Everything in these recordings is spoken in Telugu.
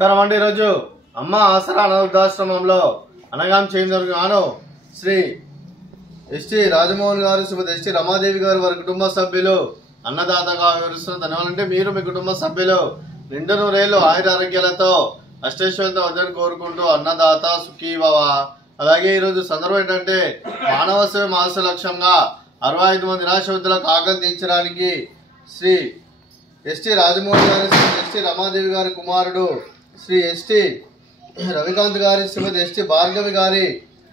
నమస్కారం అండి। ఈరోజు అమ్మ ఆసరా అనాథాశ్రమంలో అనగాం చేయగాను శ్రీ ఎస్టీ రాజమోహన్ గారు, శ్రీమతి ఎస్టీ రమాదేవి గారు వారి కుటుంబ సభ్యులు అన్నదాతగా వివరిస్తున్న ధన్యవాదాలంటే మీరు మీ కుటుంబ సభ్యులు నిండు నూరేళ్లు ఆయుర ఆరోగ్యాలతో అష్టైశ్వర్యంతో వద్దని కోరుకుంటూ అన్నదాత సుఖీభవ। అలాగే ఈరోజు సందర్భం ఏంటంటే మానవ సేవ మాస లక్ష్యంగా 65 మంది నిరాశ్రతులకు ఆకలి తీర్చడానికి శ్రీ ఎస్టీ రాజమోహన్ గారి, శ్రీమతి ఎస్టీ రమాదేవి గారి కుమారుడు శ్రీ ఎస్టీ రవికాంత్ గారి, శ్రీమతి ఎస్టీ భార్గవి గారి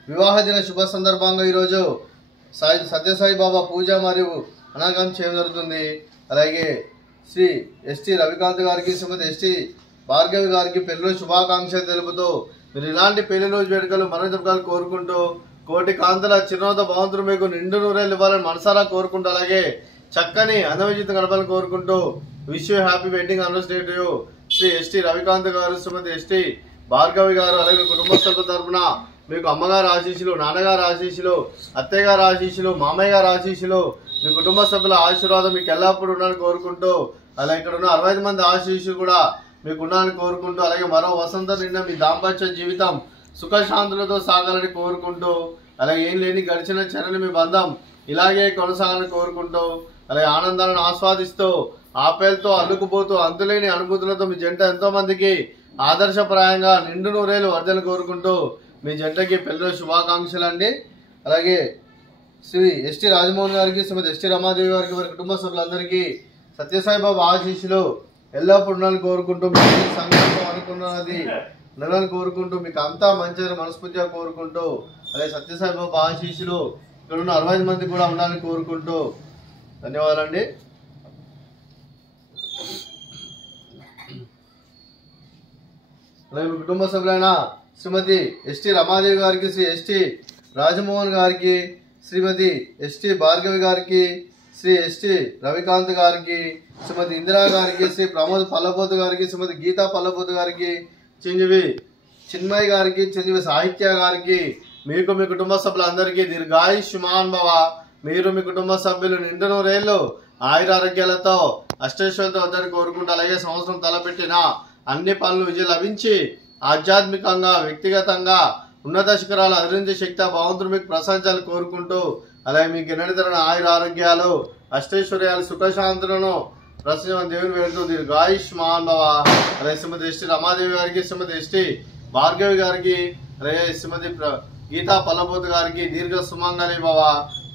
వివాహ దిన శుభ సందర్భంగా ఈరోజు సత్యసాయి బాబా పూజ మరియు అన్నదానం చేయడం జరుగుతుంది। అలాగే శ్రీ ఎస్టీ రవికాంత్ గారికి, శ్రీమతి ఎస్టీ భార్గవి గారికి పెళ్లి శుభాకాంక్షలు తెలుపుతూ మీరు ఇలాంటి పెళ్లి రోజు వేడుకలు మరో జరపాలని కోరుకుంటూ కోటి కాంతుల చిరునవ్వుతో భగవంతుడు మీకు నిండు నూరేళ్ళు ఇవ్వాలని మనసారా కోరుకుంటూ అలాగే చక్కని అందవిజితం గడపాలని కోరుకుంటూ wish you happy wedding anniversary to you Shri ST Ravikanth గారు, శ్రీమతి ఎస్టీ భార్గవి గారు, అలాగే కుటుంబ సభ్యుల తరఫున మీకు అమ్మగారు ఆశీస్సులు, నాన్నగారు ఆశీస్సులు, అత్తయ్య గారు ఆశీస్సులు, మామయ్య గారు ఆశీస్సులు, మీ కుటుంబ సభ్యుల ఆశీర్వాదం మీకు ఎల్లప్పుడూ ఉండాలని కోరుకుంటూ అలాగే ఇక్కడ ఉన్న 65 మంది ఆశీస్సులు కూడా మీకు ఉండాలని కోరుకుంటూ అలాగే మరో వసంతం నిండా మీ దాంపత్య జీవితం సుఖశాంతులతో సాగాలని కోరుకుంటూ అలాగే ఏం లేని గడిచిన చరణి మీ బంధం ఇలాగే కొనసాగాలని కోరుకుంటూ అలాగే ఆనందాలను ఆస్వాదిస్తూ ఆపేలతో అల్లుకుపోతూ అంతులేని అనుభూతులతో మీ జంట ఎంతో మందికి ఆదర్శప్రాయంగా నిండు నూరేళ్ళు వర్ధలు కోరుకుంటూ మీ జంటకి పెళ్లి శుభాకాంక్షలు అండి। అలాగే శ్రీ ఎస్టీ రాజమోహన్ గారికి, శ్రీమతి ఎస్టీ రమాదేవి గారికి వారి కుటుంబ సభ్యులందరికీ సత్యసాయి బాబా ఆశీస్సులు ఎల్లప్పుడూ ఉండాలని కోరుకుంటూ మీ సంకల్పం అనుకున్నది ఉండాలని కోరుకుంటూ మీకు అంతా మంచిదని మనస్ఫూర్తిగా కోరుకుంటూ అలాగే సత్యసాయి బాబా ఆశీస్సులు ఇక్కడ ఉన్న 65 మంది కూడా ఉండాలని కోరుకుంటూ ధన్యవాదాలండి। అలాగే మీ కుటుంబ సభ్యులైన శ్రీమతి ఎస్టీ రమాదేవి గారికి, శ్రీ ఎస్టీ రాజమోహన్ గారికి, శ్రీమతి ఎస్టీ భార్గవి గారికి, శ్రీ ఎస్టీ రవికాంత్ గారికి, శ్రీమతి ఇందిరా గారికి, శ్రీ ప్రమోద్ పల్లపోతు గారికి, శ్రీమతి గీతా పల్లపోతు గారికి, చిరంజీవి చిన్మయ్ గారికి, చిరంజీవి సాహిత్య గారికి, మీకు మీ కుటుంబ సభ్యులందరికీ దీర్ఘాయుష్మాన్ భవ। మీరు మీ కుటుంబ సభ్యులు నిండు నూరేళ్లు ఆయుర ఆరోగ్యాలతో అష్టైశ్వర్యంతో వద్దని కోరుకుంటూ అలాగే సంవత్సరం తలపెట్టిన అన్ని పనులు విజయం లభించి ఆధ్యాత్మికంగా వ్యక్తిగతంగా ఉన్నత శిఖరాలు అధిరించే శక్తి భగవంతుడు మీకు ప్రశంసాలు కోరుకుంటూ అలాగే మీకు ఎన్నడితరణ ఆయుర ఆరోగ్యాలు అష్టైశ్వర్యాలు సుఖశాంతులను ప్రశ్న దేవుని వేడుతూ దీర్ఘాయుష్మాన్ భవ। అలాగే శ్రీమతి ఎస్టీ రమాదేవి గారికి, శ్రీమతి ఎస్టీ భార్గవి గారికి, అలాగే శ్రీమతి గీతా పల్లపోతు గారికి దీర్ఘ సుమంగళి భవ।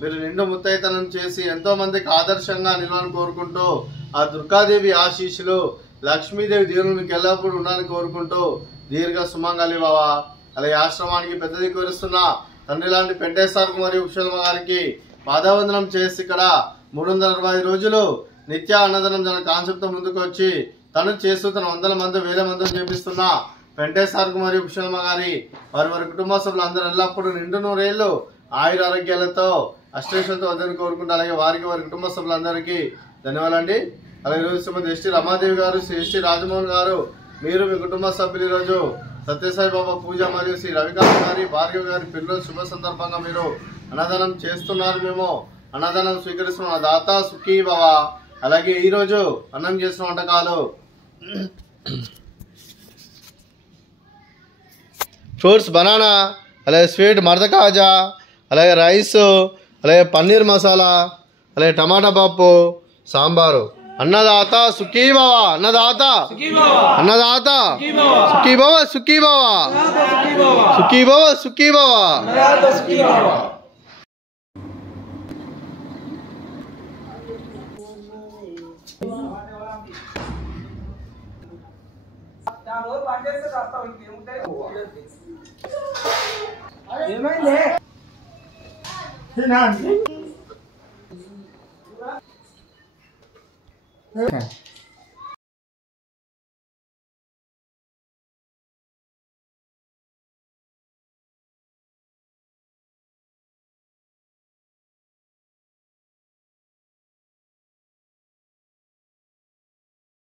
మీరు నిండు ముత్తైతనం చేసి ఎంతో మందికి ఆదర్శంగా నిలవాలని కోరుకుంటూ ఆ దుర్గాదేవి ఆశీస్సులు లక్ష్మీదేవి దేవుని మీకు ఎల్లప్పుడూ ఉండాలని కోరుకుంటూ దీర్ఘ సుమంగళి భవ। అలాగే ఆశ్రమానికి పెద్దది కోరుస్తున్న తండ్రి లాంటి పెంటేశ్వర మరియు ఉషల్మ గారికి పాదవందనం చేసి ఇక్కడ 365 రోజులు నిత్య అన్నదానం జన కాన్సెప్ట్ ముందుకు వచ్చి తను చేస్తూ తన 100 మంది 1000 మందిని చేపిస్తున్న పెంటేశ్వర మరియు ఉషల్మ గారి వారి కుటుంబ సభ్యులు అందరూ ఎల్లప్పుడూ నిండు నూరేళ్లు ఆయుర ఆరోగ్యాలతో అష్టైశ్వర్యంతో వద్దని కోరుకుంటూ అలాగే వారి కుటుంబ సభ్యులందరికీ ధన్యవాదాలండి। అలాగే ఈరోజు శ్రీమతి ఎస్టీ రమాదేవి గారు, శ్రీ ఎస్టీ రాజమోహన్ గారు, మీరు మీ కుటుంబ సభ్యులు ఈరోజు సత్యసాయి బాబా పూజ మరియు శ్రీ రవికాంత్ గారి, భార్గవి గారి పిల్లల శుభ సందర్భంగా మీరు అన్నదానం చేస్తున్నారు। మేము అన్నదానం స్వీకరిస్తున్న దాత సుఖీ భవ। అలాగే ఈరోజు అన్నం చేసిన వంటకాలు ఫ్రూట్స్ బనానా, అలాగే స్వీట్ మర్ద కాజా, అలాగే రైస్, అలాగే పన్నీర్ మసాలా, అలాగే టమాటా పప్పు, సాంబారు। అన్నదాత సుఖీ భవ, అన్నదాత అన్నదాత సుఖీ భవ, సుఖీ భవ, సుఖీ భవ, సుఖీ భవ। ఏమైంది?